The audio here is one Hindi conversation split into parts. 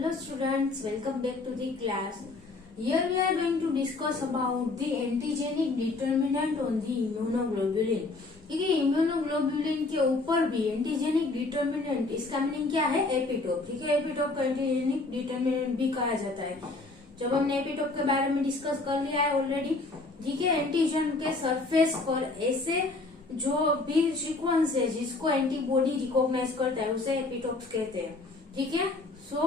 Hello students, welcome back to the class. Here we are going to discuss about the antigenic determinant on the immunoglobulin. ठीक है, इम्यूनोग्लोबुलिन के ऊपर भी एंटीजेनिक डिटर्मिनेंट, इसका मीनिंग क्या है? एपिटोप. ठीक है, एपिटोप को एंटीजेनिक डिटर्मिनेंट भी कहा जाता है. जब हमने एपिटोप के बारे में डिस्कस कर लिया है ऑलरेडी. ठीक है, एंटीजन के सरफेस पर ऐसे जो भी सीक्वेंस है जिसको एंटीबॉडी रिकॉग्नाइज करता है उसे एपिटोप्स कहते हैं. ठीक है, सो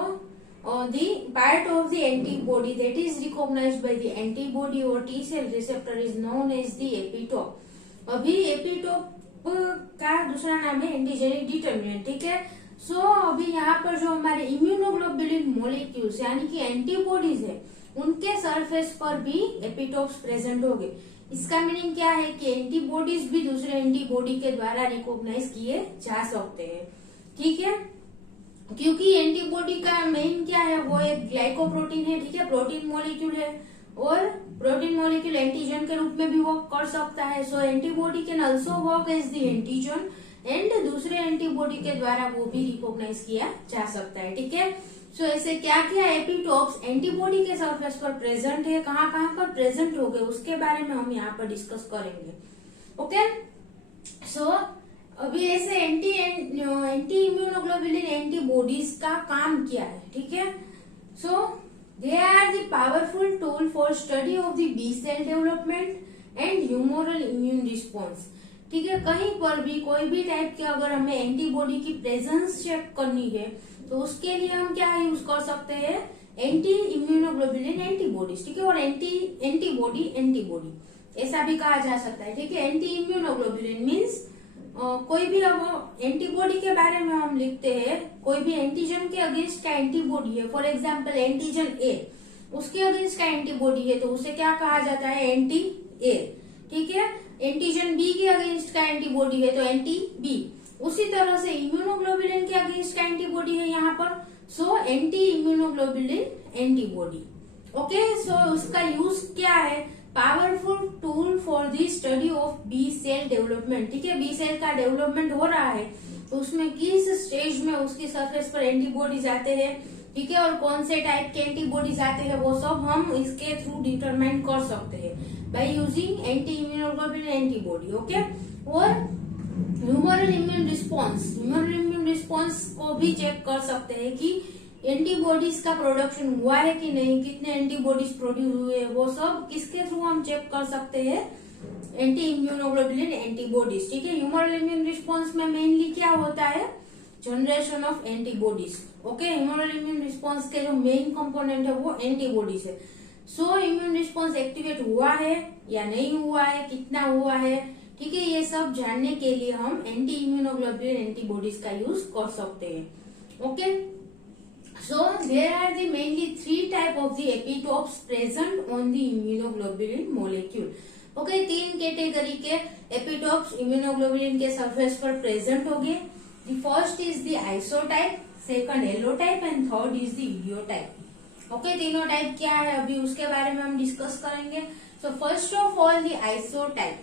the part of the antibody that is recognized by the antibody or T cell receptor is known as the epitope. अभी एपिटोप का दूसरा नाम है एंटीजेनिक डिटर्मिनेंट. ठीक है, सो अभी यहाँ पर जो हमारे इम्यूनोग्लोबुलिन मॉलिक्यूल्स यानी कि एंटीबॉडीज है उनके सरफेस पर भी एपिटोप्स प्रेजेंट होंगे. इसका मीनिंग क्या है कि एंटीबॉडीज भी दूसरे एंटीबॉडी के द्वारा रिकॉग्नाइज किए जा सकते हैं. ठीक है, क्योंकि एंटीबॉडी का मेन क्या है, वो एक ग्लाइकोप्रोटीन है. ठीक है, प्रोटीन मॉलिक्यूल है और प्रोटीन मॉलिक्यूल एंटीजन के रूप में भी वर्क कर सकता है. So antibody can also work as the antigen and दूसरे एंटीबॉडी के द्वारा वो भी रिकॉग्नाइज किया जा सकता है. ठीक है, सो ऐसे क्या क्या एपिटोप्स एंटीबॉडी के सरफेस पर प्रेजेंट है, कहाँ कहाँ पर प्रेजेंट हो गए, उसके बारे में हम यहाँ पर डिस्कस करेंगे. ओके, सो अभी ऐसे एंटी इम्यूनोग्लोबुलिन एंटीबॉडीज का काम क्या है? ठीक है, so they are the powerful tool for study of the B cell development and humoral immune response. ठीक है, कहीं पर भी कोई भी टाइप के अगर हमें एंटीबॉडी की प्रेजेंस चेक करनी है तो उसके लिए हम क्या यूज कर सकते हैं? Anti immunoglobulin antibodies. ठीक है, और एंटीबॉडी ऐसा भी कहा जा सकता है. ठीक है, एंटी इम्यूनोग्लोबुलिन मीन्स कोई भी अब एंटीबॉडी के बारे में हम लिखते हैं, कोई भी एंटीजन के अगेंस्ट का एंटीबॉडी है, फॉर एग्जांपल एंटीजन ए, उसके अगेंस्ट का एंटीबॉडी है तो उसे क्या कहा जाता है? Anti A. ठीक है, एंटीजन बी के अगेंस्ट का एंटीबॉडी है तो एंटी बी. उसी तरह से इम्यूनोग्लोबुलिन के अगेंस्ट का एंटीबॉडी है यहाँ पर, so anti immunoglobulin antibody. Okay, so उसका यूज क्या है? Powerful tool for the study of B cell development. ठीक है, बी सेल का डेवलपमेंट हो रहा है तो उसमें किस स्टेज में उसकी सरफेस पर एंटीबॉडीज आते हैं, ठीक है, और कौन से टाइप के एंटीबॉडीज आते हैं वो सब हम इसके थ्रू डिटरमाइन कर सकते हैं by using anti immunoglobulin antibody. Okay, और ह्यूमरल इम्यून रिस्पॉन्स को भी चेक कर सकते हैं कि एंटीबॉडीज का प्रोडक्शन हुआ है कि नहीं, कितने एंटीबॉडीज प्रोड्यूस हुए, वो सब किसके थ्रू हम चेक कर सकते हैं? Anti immunoglobulin antibodies. ठीक है, ह्यूमरल इम्यून रिस्पॉन्स में मेनली क्या होता है? Generation of antibodies. Okay, humoral immune response के जो मेन कंपोनेंट है वो एंटीबॉडीज है. सो इम्यून रिस्पॉन्स एक्टिवेट हुआ है या नहीं हुआ है, कितना हुआ है, ठीक है, ये सब जानने के लिए हम एंटी इम्यूनोग्लोबुलिन एंटीबॉडीज का यूज कर सकते हैं. Okay, so there are the mainly three type of the epitopes present on the immunoglobulin molecule. Okay, तीन कैटेगरी के एपिटोप्स इम्यूनोग्लोबुलिन के सरफेस पर प्रेजेंट हो गए. The first is the isotype, second allotype and third is the idiotype. Okay, तीनों टाइप क्या है अभी उसके बारे में हम डिस्कस करेंगे. So first of all the isotype.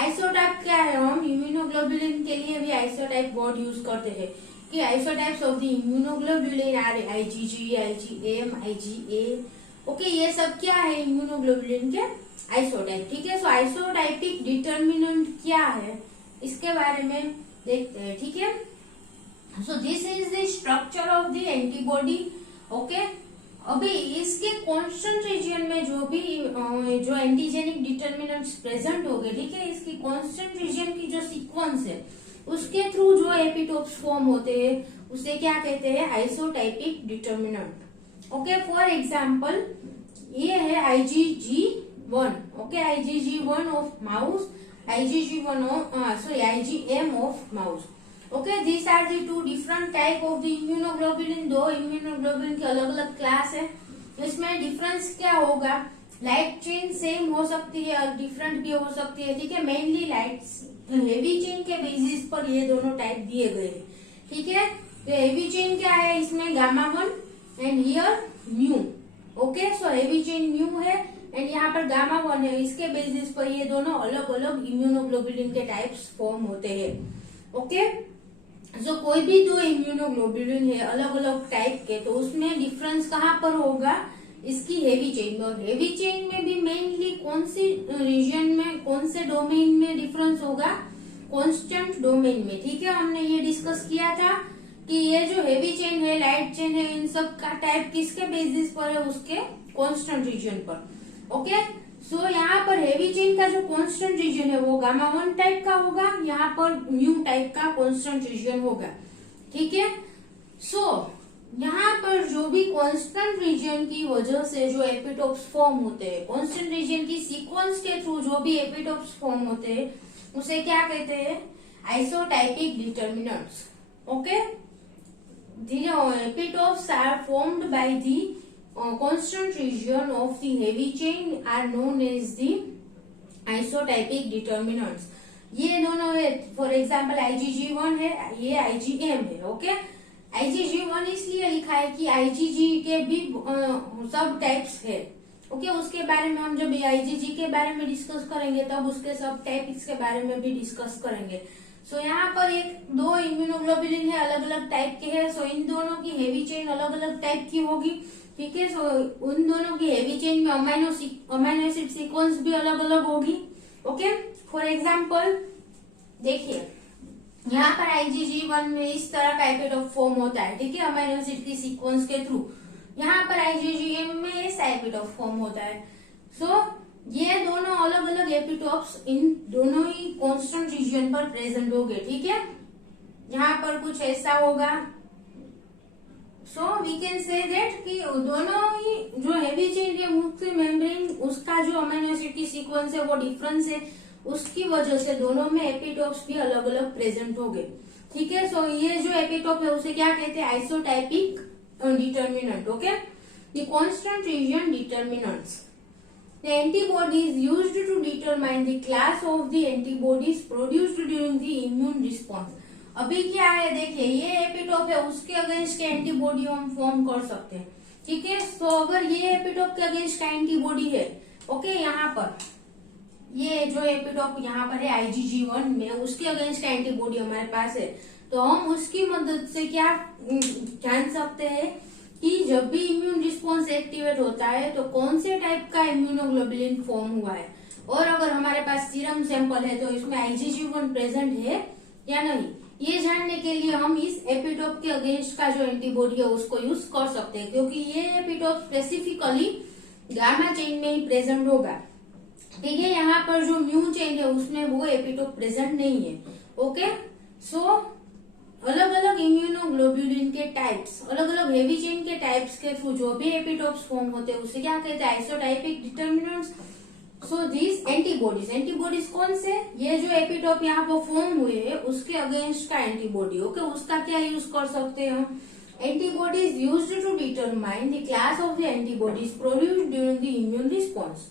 Isotype क्या है? हम इम्यूनोग्लोबुलिन के लिए भी आइसोटाइप वर्ड यूज करते हैं कि isotypes of the immunoglobulin are IgG, IgM, IgA. Okay, ये सब क्या है? इम्यूनोग्लोबुलिन के आइसोटाइप. ठीक है, सो आइसोटाइपिक डिटर्मिनेंट क्या है इसके बारे में देखते हैं. ठीक है, so this is the structure of the antibody. Okay, अभी इसके कांस्टेंट रीजन में जो एंटीजेनिक डिटर्मिनेंट्स प्रेजेंट हो गए, ठीक है, इसकी कांस्टेंट रीजन की जो सीक्वेंस है उसके थ्रू जो एपिटोप्स फॉर्म होते हैं उसे क्या कहते हैं? Isotypic determinant. Okay, for example ये है IgG1. Okay, IgG1 of mouse, IgM of mouse. Okay, this are the two different type of the immunoglobulin. दो इम्यूनोग्लोबुलिन के अलग अलग क्लास है. इसमें डिफरेंस क्या होगा? लाइट चेन सेम हो सकती है और डिफरेंट भी हो सकती है. ठीक है, मेनली लाइट हेवी चेन के बेसिस पर ये दोनों टाइप दिए गए हैं. ठीक है, तो हेवी चेन क्या है? इसमें gamma one and here mu. Okay, so heavy chain mu है एंड यहाँ पर गामा-1 है. इसके बेसिस पर ये दोनों अलग अलग इम्यूनोग्लोबुलिन के टाइप्स फॉर्म होते हैं. ओके, कोई भी दो इम्यूनोग्लोबुलिन है अलग अलग टाइप के, तो उसमें डिफरेंस कहाँ पर होगा, इसकी हेवी चेन में। और हेवी चेन में भी मेनली कौन सी रीजन में, कौन से डोमेन में डिफरेंस होगा, कांस्टेंट डोमेन में। ठीक है, हमने ये डिस्कस किया था कि ये जो हेवी चेन है, लाइट चेन है, इन सब का टाइप किसके बेसिस पर है, उसके कांस्टेंट रीजन पर। ओके, सो यहाँ पर हेवी चेन का जो कांस्टेंट रीजन है वो गामा 1 टाइप का होगा, यहाँ पर म्यू टाइप का कांस्टेंट रीजन होगा। ठीक है, सो यहाँ पर जो भी कांस्टेंट रीजन की वजह से जो एपिटोप्स फॉर्म होते हैं, कांस्टेंट रीजन की सीक्वेंस के थ्रू जो भी एपिटोप्स फॉर्म होते हैं, उसे क्या कहते हैं, isotypic determinants. Okay, the epitopes are formed by the constant region of the heavy chain are known as the isotypic determinants। ये दोनों है, फॉर एग्जाम्पल IgG1 है, ये IgM है। ओके, IgG1 इसलिए लिखा है कि IgG के भी सब टाइप्स है। ओके, उसके बारे में हम जब IgG के बारे में डिस्कस करेंगे तब उसके सब टाइप्स के बारे में भी डिस्कस करेंगे। सो यहाँ पर एक दो इम्यूनोग्लोबुलिन है, अलग अलग टाइप के हैं। सो इन दोनों की हेवी चेन अलग अलग टाइप की होगी। ठीक है, सो उन दोनों की हेवी चेन में अमाइनो एसिड सीक्वेंस भी अलग अलग होगी। ओके, फॉर एग्जाम्पल देखिए, यहाँ पर IgG1 में इस तरह का एपिटोप फॉर्म होता है। ठीक है, अमाइनो एसिड की सीक्वेंस के थ्रू। यहाँ पर IgGM में ऐसा एपिटोप फॉर्म होता है। सो ये दोनों अलग अलग एपिटोप्स इन दोनों ही कांस्टेंट रीजन पर प्रेजेंट होंगे। ठीक है, यहाँ पर कुछ ऐसा होगा। So we can say that कि दोनों ही जो हेवी चेन के मुख्य मेम्ब्रेन, उसका जो अमीनो एसिड की सीक्वेंस है वो डिफरेंस है, उसकी वजह से दोनों में एपिटोप्स भी अलग अलग प्रेजेंट हो गए। ठीक है, सो ये जो एपिटोप है उसे क्या कहते हैं, isotypic determinant. Okay, the constant region determinants. The antibody is used to determine the class of the antibodies produced during the immune response। अभी क्या है देखिए, ये एपिटोप है, उसके अगेंस्ट के एंटीबॉडी हम फॉर्म कर सकते हैं। ठीक है, तो अगर ये एपिटोप के अगेंस्ट का एंटीबॉडी है, ओके, यहाँ पर ये जो एपिटोप यहाँ पर है IgG1 में, उसके अगेंस्ट का एंटीबॉडी हमारे पास है, तो हम उसकी मदद से क्या जान सकते हैं कि जब भी इम्यून रिस्पॉन्स एक्टिवेट होता है तो कौन से टाइप का इम्यूनोग्लोबुलिन फॉर्म हुआ है। और अगर हमारे पास सीरम सैंपल है तो इसमें IgG1 प्रेजेंट है या नहीं, ये जानने के लिए हम इस एपिटोप के अगेंस्ट का जो एंटीबॉडी है उसको यूज कर सकते हैं, क्योंकि ये एपिटोप स्पेसिफिकली गामा चेन में ही प्रेजेंट होगा। ठीक है, यहाँ पर जो म्यू चेन है उसमें वो एपिटोप प्रेजेंट नहीं है। ओके, सो अलग अलग इम्यूनोग्लोबुलिन के टाइप्स, अलग अलग हेवी चेन के टाइप्स के थ्रू जो भी एपिटोप्स फॉर्म होते हैं उसे क्या कहते हैं, isotypic determinants. So this antibodies, antibodies कौन से, ये जो एपिटोप यहाँ पर फॉर्म हुए हैं उसके अगेंस्ट का एंटीबॉडी। ओके, उसका क्या यूज कर सकते हैं हम, antibodies used to determine the class of the antibodies produced during the immune response.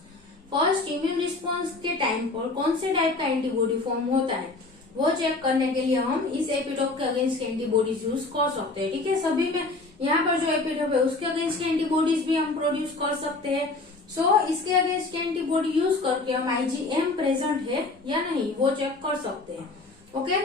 First immune response के टाइम पर कौन से टाइप का एंटीबॉडी फॉर्म होता है वो चेक करने के लिए हम इस एपिटोप के अगेंस्ट एंटीबॉडीज यूज कर सकते हैं। ठीक है, सभी में यहाँ पर जो एपिटोप है उसके अगेंस्ट एंटीबॉडीज भी हम प्रोड्यूस कर सकते हैं। सो इसके अगेंस्ट एंटीबॉडी यूज करके हम IgM प्रेजेंट है या नहीं वो चेक कर सकते हैं। ओके,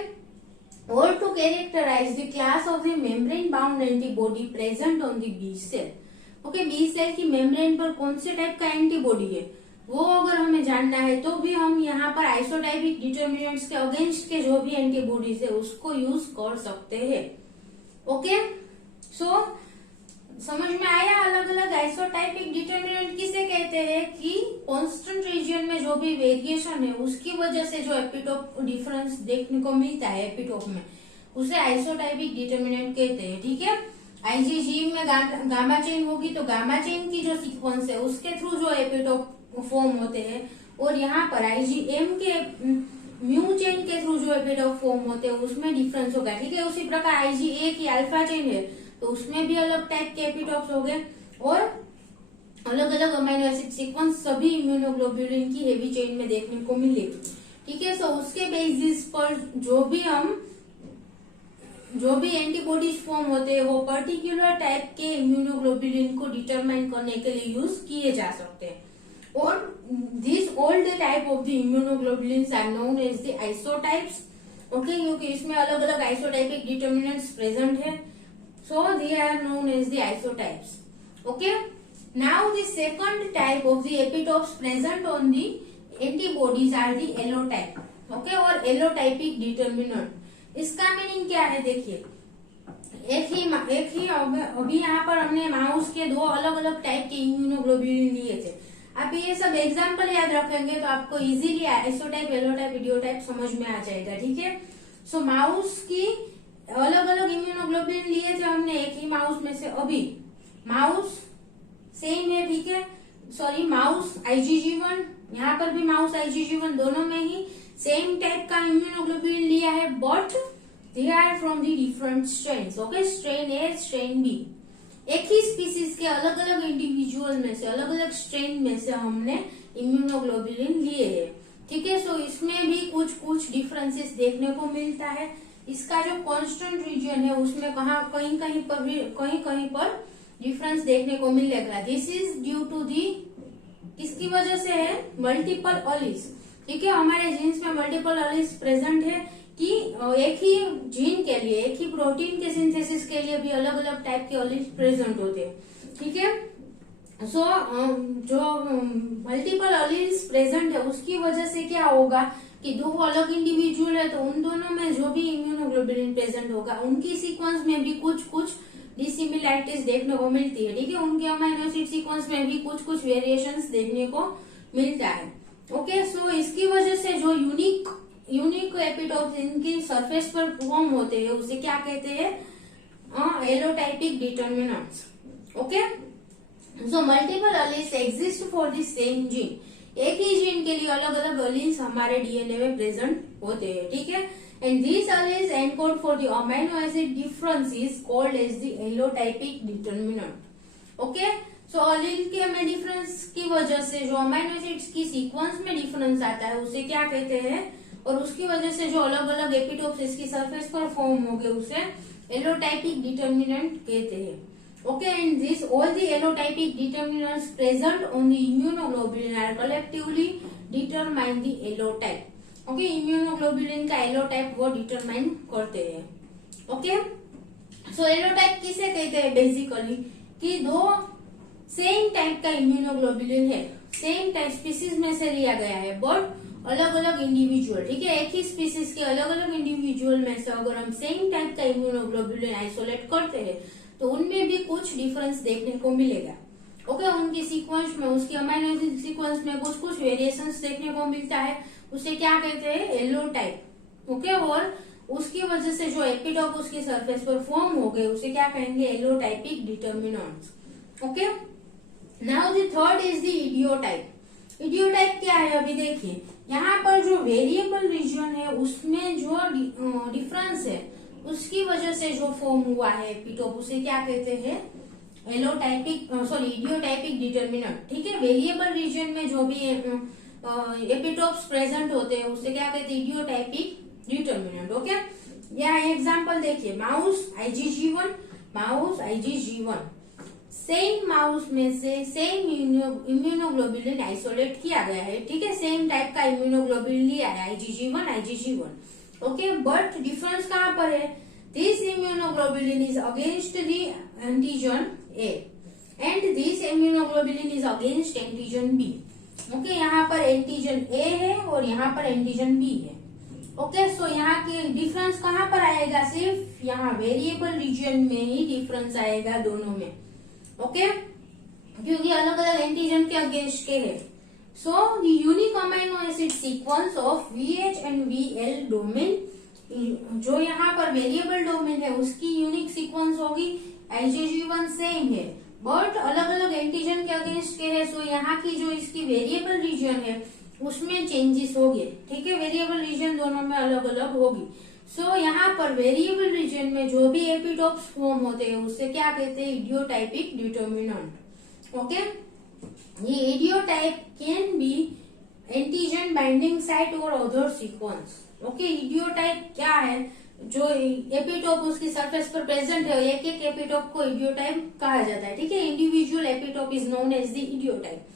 और to characterize the class of the membrane bound antibody present on the B cell. Okay, B cell की मेम्ब्रेन पर कौन से टाइप का एंटीबॉडी है वो अगर हमें जानना है तो भी हम यहाँ पर आइसोटाइपिक डिटर्मिनेंट्स के अगेंस्ट के जो भी एंटीबॉडीज है उसको यूज कर सकते हैं। ओके, सो समझ में आया, अलग अलग आइसोटाइपिक डिटर्मिनेंट किसे कहते हैं कि कांस्टेंट रीजन में जो भी वेरिएशन है उसकी वजह से जो एपिटोप डिफरेंस देखने को मिलता है एपिटोप में, उसे आइसोटाइपिक डिटर्मिनेंट कहते हैं। ठीक है, IgG में गामा चेन होगी तो गामा चेन की जो सीक्वेंस है उसके थ्रू जो एपिटोप फॉर्म होते हैं, और यहाँ पर IgM के म्यू चेन के थ्रू जो एपिटोप फॉर्म होते हैं उसमें डिफरेंस होगा। ठीक है, उसी प्रकार IgA की अल्फा चेन है तो उसमें भी अलग टाइप के एपिटोप्स हो गए, और अलग अलग अमीनो एसिड सीक्वेंस सभी इम्यूनोग्लोबुलिन की हेवी चेन में देखने को मिलेगी। ठीक है, सो उसके बेसिस पर जो भी एंटीबॉडीज फॉर्म होते हैं वो पर्टिकुलर टाइप के इम्यूनोग्लोबुलिन को डिटरमाइन करने के लिए यूज किए जा सकते हैं। और these all the type of the immunoglobulins are known as the isotypes। Okay, क्योंकि इसमें अलग अलग आइसोटाइपिक डिटर्मिनेंट्स प्रेजेंट है, so they are known as the isotypes. Okay, now the second type of the epitopes present on the antibodies are the allotype. Okay, और एलोटाइपिक डिटर्मिनेंट, इसका मीनिंग क्या है देखिए. एक ही अभी यहाँ पर हमने माउस के दो अलग अलग टाइप के इम्यूनोग्लोब्यूलिन लिए थे. आप ये सब एग्जाम्पल याद रखेंगे तो आपको इजीली आइसोटाइप, एलोटाइप, इडियोटाइप समझ में आ जाएगा. ठीक है, सो माउस की अलग अलग इम्यूनोग्लोब्यूलिन लिए थे हमने एक ही माउस में से. अभी माउस सेम है, ठीक है, सॉरी माउस IgG1, यहाँ पर भी माउस IgG1, दोनों में ही सेम टाइप का इम्यूनोग्लोब्यूलिन लिया है, but they are from the different strains. Okay, strain A, strain B, एक ही स्पीसीज के अलग अलग इंडिविजुअल में से, अलग अलग स्ट्रेन में से हमने इम्यूनोग्लोब्यूलिन लिए हैं. ठीक है, सो इसमें भी कुछ कुछ डिफरेंसेस देखने को मिलता है. इसका जो कांस्टेंट रीजन है उसमें कहीं कहीं पर डिफरेंस देखने को मिलेगा. This is due to the, किसकी वजह से है, मल्टीपल अलील्स. ठीक है, हमारे जीन्स में मल्टीपल अलील्स प्रेजेंट है कि एक ही जीन के लिए, एक ही प्रोटीन के सिंथेसिस के लिए भी अलग अलग टाइप के अलील्स प्रेजेंट होते हैं. ठीक है, सो जो मल्टीपल अलील्स प्रेजेंट है उसकी वजह से क्या होगा कि दो अलग इंडिविजुअल है तो उन दोनों में जो भी इम्यूनोग्लोब्यूलिन प्रेजेंट होगा उनकी सीक्वेंस में भी कुछ कुछ डिसिमिलैरिटीज देखने को मिलती है. ठीक है, उनके अमाइनो एसिड सीक्वेंस में भी कुछ कुछ वेरिएशंस देखने को मिलता है. ओके, सो इसकी वजह से जो यूनिक एपिटोप्स इनकी सरफेस पर फॉर्म होते हैं उसे क्या कहते हैं, allotypic determinants. Okay, so multiple alleles exist for the same gene. एक ही जीन के लिए अलग अलग अलील्स हमारे डीएनए में प्रेजेंट होते हैं. ठीक है, and these alleles encode for the amino acid difference is called as the allotypic determinant. Okay, so allele के में डिफरेंस की वजह से जो अमाइनो एसिड्स की सीक्वेंस में डिफरेंस आता है उसे क्या कहते हैं, और उसकी वजह से जो अलग अलग एपिटोप्स इसकी सरफेस पर फॉर्म हो गए उसे एलोटाइपिक डिटर्मिनेंट कहते हैं. Okay, and this all the allotypic determinants present on the immunoglobulin are collectively determine the allotype. Okay, immunoglobulin का एलोटाइप वो डिटरमाइन करते हैं. ओके, सो एलोटाइप किसे कहते हैं, बेसिकली कि दो सेम टाइप का इम्यूनोग्लोब्यूलिन है, सेम टाइप स्पीसीज में से लिया गया है, बट अलग अलग इंडिविजुअल. ठीक है, एक ही स्पीसीज के अलग अलग इंडिविजुअल में से अगर हम सेम टाइप का इम्यूनोग्लोब्यूलिन आइसोलेट करते हैं तो उनमें भी कुछ डिफरेंस देखने को मिलेगा. ओके, उनकी सीक्वेंस में, उसकी अमाइनो एसिड सीक्वेंस में कुछ कुछ वेरिएशंस देखने को मिलता है, उसे क्या कहते हैं, एलोटाइप. ओके, और उसकी वजह से जो एपिटोप उसकी सरफेस पर फॉर्म हो गए उसे क्या कहेंगे, allotypic determinants. Okay, now the third is the idiotype. Idiotype क्या है, अभी देखिए यहाँ पर जो वेरिएबल रीजन है उसमें जो डिफरेंस है उसकी वजह से जो फॉर्म हुआ है एपिटोप उसे क्या कहते हैं, इडियोटाइपिक डिटर्मिनेंट. ठीक है, वेरिएबल रीजन में जो भी एपिटोप्स प्रेजेंट होते हैं उसे क्या कहते हैं, इडियोटाइपिक डिटर्मिनेंट. ओके, यहाँ एग्जांपल देखिए, माउस IgG1, सेम माउस में से सेम इम्यूनोग्लोब्यूलिन आइसोलेट किया गया है. ठीक है, सेम टाइप का इम्यूनोग्लोब्यूलिन लिया है, IgG1. ओके, बट डिफरेंस कहाँ पर है, this immunoglobulin is against the antigen A and this immunoglobulin is against antigen B. Okay, यहाँ पर एंटीजन A है और यहाँ पर एंटीजन B है. ओके, सो यहाँ की डिफरेंस कहाँ पर आएगा, सिर्फ यहाँ वेरिएबल रीजन में ही डिफरेंस आएगा दोनों में. ओके, क्योंकि अलग अलग एंटीजन के अगेंस्ट के है. So the unique amino acid sequence of VH and VL domain, जो यहाँ पर वेरिएबल डोमेन है उसकी यूनिक सीक्वेंस होगी, IgG1 सेम है बट अलग अलग एंटीजन के अगेंस्ट के है. सो यहाँ की जो इसकी वेरिएबल रीजन है उसमें चेंजेस होंगे. ठीक है, वेरिएबल रीजन दोनों में अलग अलग होगी. सो यहाँ पर वेरिएबल रीजन में जो भी एपिटोप्स फॉर्म होते हैं उससे क्या कहते हैं, इडियोटाइपिक डिटर्मिनेंट. ओके, ये idiotype can be antigen binding site or other sequence. Okay, idiotype क्या है, जो एपिटोप उसकी सरफेस पर प्रेजेंट है, एक एक एपिटोप को इडियोटाइप कहा जाता है. ठीक है, individual epitope is known as the idiotype.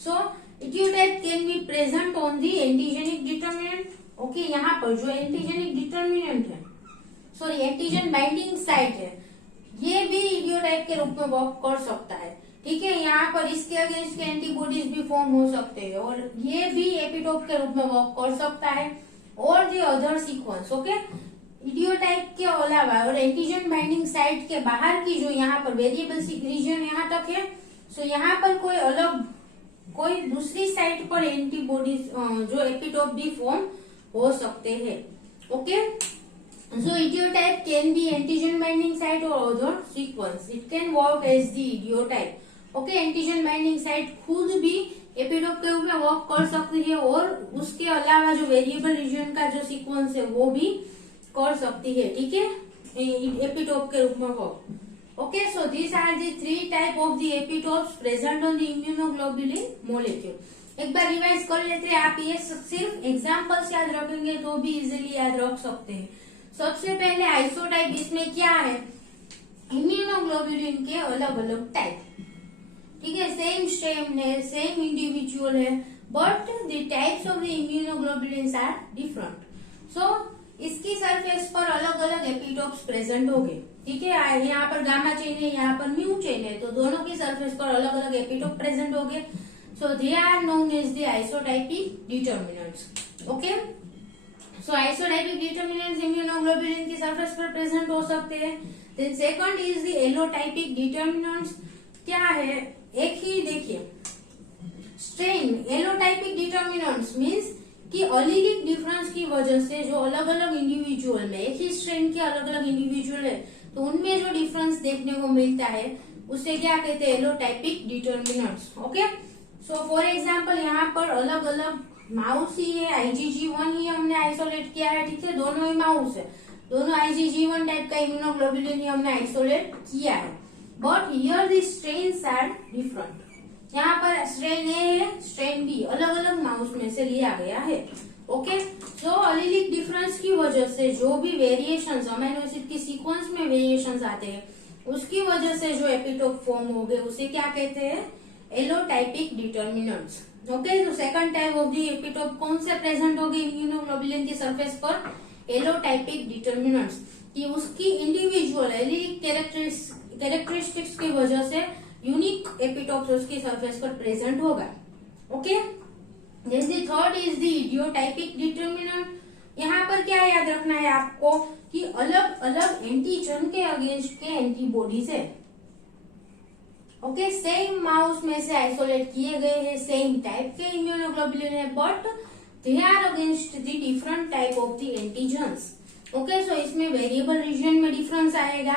So idiotype can be present on the antigenic determinant okay, यहाँ पर जो एंटीजेनिक डिटर्मिनेंट है, सॉरी एंटीजन बाइंडिंग साइट है, ये भी इडियोटाइप के रूप में वर्क कर सकता है। ठीक है, यहाँ पर इसके अगेंस्ट के एंटीबॉडीज भी फॉर्म हो सकते हैं और ये भी एपिटोप के रूप में वर्क कर सकता है। और दी अदर सीक्वेंस, ओके, इडियोटाइप के अलावा और एंटीजन बाइंडिंग साइट के बाहर की जो यहाँ पर वेरिएबल रीजन यहाँ तक है, सो यहाँ पर कोई दूसरी साइट पर एंटीबॉडीज जो एपिटोप भी फॉर्म हो सकते हैं। Okay, so idiotype can be antigen binding site or other sequence. It can work as the idiotype. Okay, antigen binding site खुद भी एपिटोप के रूप में वर्क कर सकती है और उसके अलावा जो वेरिएबल रीजन का जो सीक्वेंस है वो भी कर सकती है। ठीक है, एपिटोप के रूप में work. Okay, so this are the 3 type of the epitopes present on the immunoglobulin molecule. एक बार रिवाइज कर लेते हैं, आप ये सिर्फ एग्जांपल्स याद रखेंगे तो भी इजीली याद रख सकते हैं। सबसे पहले आइसोटाइप, इसमें क्या है, इम्यूनोग्लोबुलिन के अलग अलग टाइप। ठीक है, सेम स्ट्रेन है, सेम इंडिविजुअल है, but the types of the immunoglobulins are different. So इसकी सरफेस पर अलग अलग एपिटोप्स प्रेजेंट होंगे। ठीक है, यहाँ पर गामा चेन है, यहाँ पर म्यू चेन है, तो दोनों की सरफेस पर अलग अलग एपिटोप प्रेजेंट होंगे। So they are known as the isotypic determinants. Okay, so isotypic determinants immunoglobulin की सरफेस पर प्रेजेंट हो सकते हैं। Then second is the allotypic determinants. क्या है, एक ही देखिए, स्ट्रेन एलोटाइपिक डिटर्मिनेंट्स मींस कि अलीलिक डिफरेंस की वजह से जो अलग अलग इंडिविजुअल में, एक ही स्ट्रेन के अलग अलग इंडिविजुअल है तो उनमें जो डिफरेंस देखने को मिलता है उसे क्या कहते हैं, allotypic determinants. Okay, so for example यहाँ पर अलग अलग माउस ही है, IgG1 ही हमने आइसोलेट किया है। ठीक है, दोनों ही माउस है, दोनों IgG1 टाइप का इम्यूनोग्लोबुलिन ही हमने आइसोलेट किया है, but here the strains are different. यहाँ पर स्ट्रेन ए है, स्ट्रेन बी, अलग अलग माउस में से लिया गया है। ओके, सो अलीलिक डिफरेंस की वजह से जो भी वेरिएशंस, अमीनो एसिड की सीक्वेंस में वेरिएशंस आते हैं उसकी वजह से जो एपिटोप फॉर्म हो गए उसे क्या कहते हैं, एलोटाइपिक डिटर्मिनेंट्स। ओके, तो second type of the epitope कौन से प्रेजेंट होगी इम्यूनोग्लोबुलिन की सरफेस पर, एलोटाइपिक डिटर्मिनेंट्स, कि उसकी इंडिविजुअल एलिलिक कैरेक्टरिस्टिक्स की वजह से यूनिक एपिटोप्स उसकी सरफेस पर प्रेजेंट होगा। Okay, then the third is the idiotypic determinant. यहाँ पर क्या याद रखना है आपको कि अलग अलग एंटीजन के अगेंस्ट के एंटीबॉडीज है। ओके, सेम माउस में से आइसोलेट किए गए हैं, सेम टाइप के इम्यूनोग्लोबुलिन है, but they are against the different type of the antigens. Okay, so इसमें वेरिएबल रीजन में डिफरेंस आएगा।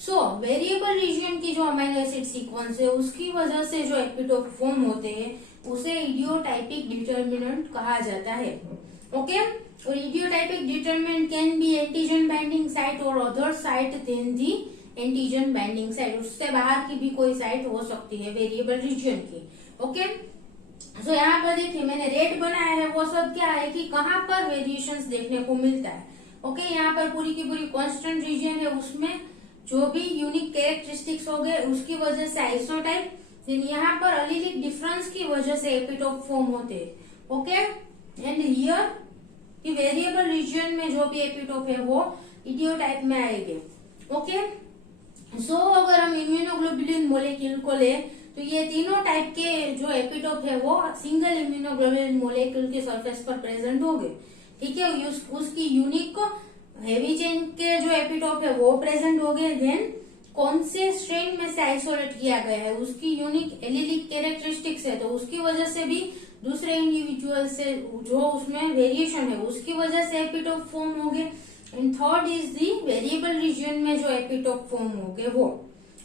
सो वेरिएबल रीजन की जो अमीनो एसिड सीक्वेंस है उसकी वजह से जो एपिटोप फॉर्म होते हैं उसे इडियोटाइपिक डिटर्मिनेंट कहा जाता है। ओके, और idiotypic determinant can be antigen binding site or other site then the antigen binding site, उससे बाहर की भी कोई साइट हो सकती है वेरिएबल रीजन की। ओके, सो यहाँ पर देखिए मैंने रेड बनाया है, वो सब क्या है कि कहाँ पर वेरिएशंस देखने को मिलता है। ओके, यहाँ पर पूरी की पूरी कांस्टेंट रीजन है, उसमें जो भी यूनिक कैरेक्टरिस्टिक्स हो गए उसकी वजह से आइसोटाइप, यहाँ पर अलीलिक डिफरेंस की वजह से एपिटोप फॉर्म होते हैं। ओके, एंड हियर कि वेरिएबल रीजन में जो भी एपिटोप है वो इडियोटाइप में आएंगे। ओके, सो अगर हम इम्यूनोग्लोबुलिन मॉलिक्यूल को ले तो ये तीनों टाइप के जो एपिटोप है वो सिंगल इम्यूनोग्लोबुलिन मॉलिक्यूल के सरफेस पर प्रेजेंट हो गए। ठीक है, उसकी यूनिक हेवी चेन के जो एपिटोप है वो प्रेजेंट हो गए। देन कौन से स्ट्रेन में से आइसोलेट किया गया है उसकी यूनिक एलिलिक कैरेक्टरिस्टिक्स है, तो उसकी वजह से भी दूसरे इंडिविजुअल से जो उसमें वेरिएशन है उसकी वजह से एपिटोप फॉर्म हो गए। And third is the variable region में जो एपिटोप फॉर्म हो गए वो।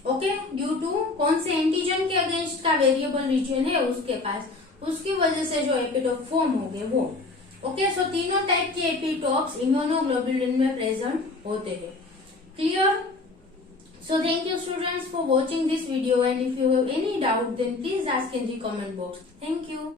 ओके, ड्यू टू कौन से एंटीजन के अगेंस्ट का वेरिएबल रीजन है उसके पास, उसकी वजह से जो एपिटोप फॉर्म हो गए वो। ओके, सो तीनों टाइप के एपिटोप्स इम्यूनोग्लोबुलिन में प्रेजेंट होते हैं। Clear? So thank you students for watching this video, and if you have any doubt then please ask in the comment box. Thank you.